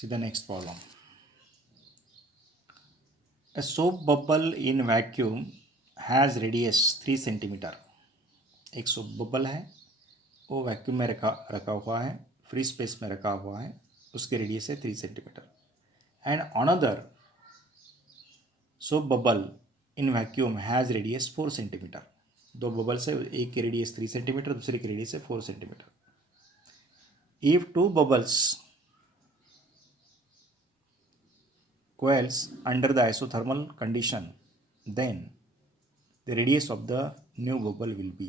See the next problem. A soap bubble in vacuum has radius 3 centimetre. एक soap bubble है, वो vacuum में रखा हुआ है, फ्री स्पेस में रखा हुआ है, उसके रेडियस है 3 centimetre. And another soap bubble in vacuum has radius 4 centimetre. दो बबल्स है, एक की रेडियस 3 सेंटीमीटर, दूसरे की रेडियस है 4 centimetre. If two bubbles coils under the isothermal condition, then the radius of the new bubble will be.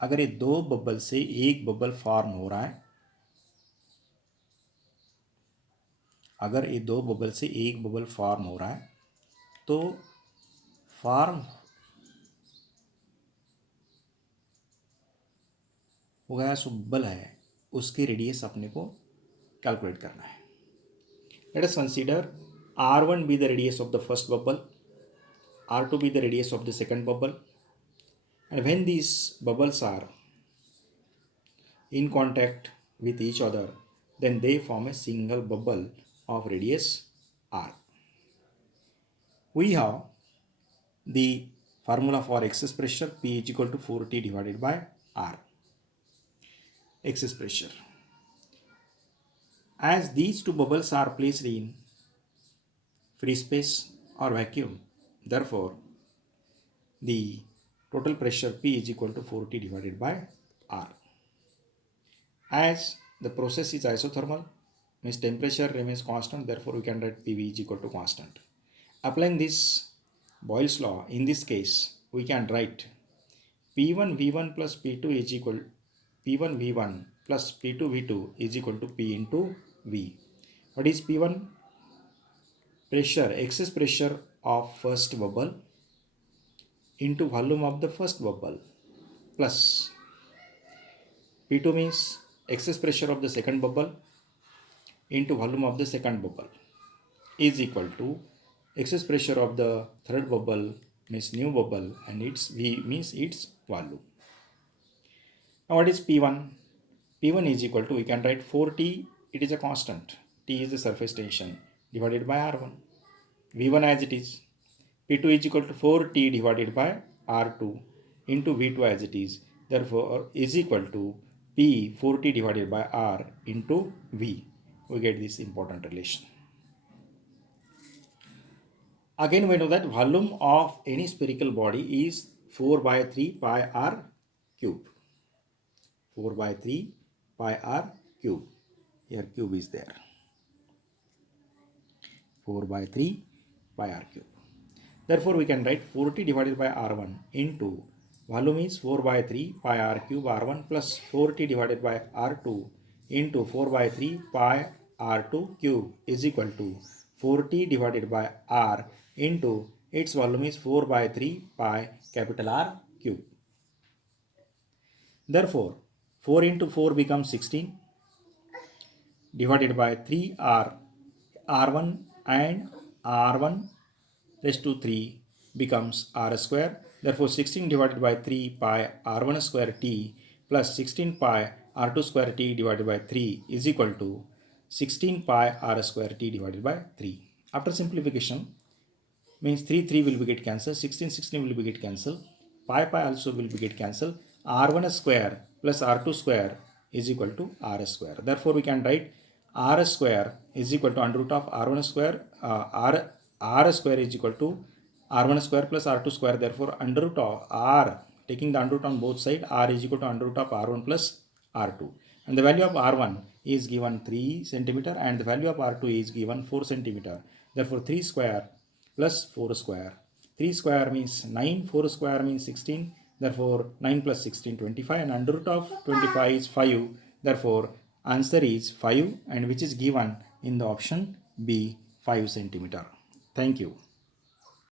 अगर ये दो बबल से एक बबल फॉर्म हो रहा है, अगर ये दो बबल से एक बबल फॉर्म हो रहा है, तो फॉर्म हो गया सो बबल है, उसकी रेडियस अपने को कैलकुलेट करना है. Let us consider R1 be the radius of the first bubble, R2 be the radius of the second bubble, and when these bubbles are in contact with each other, then they form a single bubble of radius R. We have the formula for excess pressure, P is equal to 4T divided by R. Excess pressure. As these two bubbles are placed in free space or vacuum, therefore the total pressure P is equal to 4T divided by R. As the process is isothermal, means temperature remains constant, therefore we can write PV is equal to constant. Applying this Boyle's law, in this case we can write P1 V1 plus P2 is equal P1 V1 plus P2 V2 is equal to P into V. What is P1? Pressure, excess pressure of first bubble into volume of the first bubble, plus P2 means excess pressure of the second bubble into volume of the second bubble is equal to excess pressure of the third bubble means new bubble, and its V means its volume. Now what is P1? P1 is equal to, we can write 4T, it is a constant, T is the surface tension, divided by R1. V1 as it is. P2 is equal to 4T divided by R2 into V2 as it is. Therefore is equal to P 4T divided by R into V. We get this important relation. Again we know that volume of any spherical body is 4 by 3 pi R cube. 4 by 3 pi R cube. Here cube is there. 4 by 3 pi R cube. Therefore we can write 4T divided by R1 into volume is 4 by 3 pi R cube R1 plus 4T divided by R2 into 4 by 3 pi R2 cube is equal to 4T divided by R into its volume is 4 by 3 pi capital R cube. Therefore 4 into 4 becomes 16 divided by 3 R1 and R1 raised to 3 becomes R square. Therefore 16 divided by 3 pi R1 square T plus 16 pi R2 square T divided by 3 is equal to 16 pi R square T divided by 3. After simplification, means 3 will be get cancelled, 16 will be get cancelled, pi also will be get cancelled, R1 square plus R2 square is equal to R square. Therefore we can write R square is equal to under root of R1 square, R square is equal to R1 square plus R2 square. Therefore under root of R, taking the under root on both sides, R is equal to under root of R1 plus R2. And the value of R1 is given 3 centimeter and the value of R2 is given 4 centimeter. Therefore 3 square plus 4 square. 3 square means 9, 4 square means 16. Therefore 9 plus 16, 25, and under root of 25 is 5. Therefore answer is 5, and which is given in the option B, 5 centimeter. Thank you.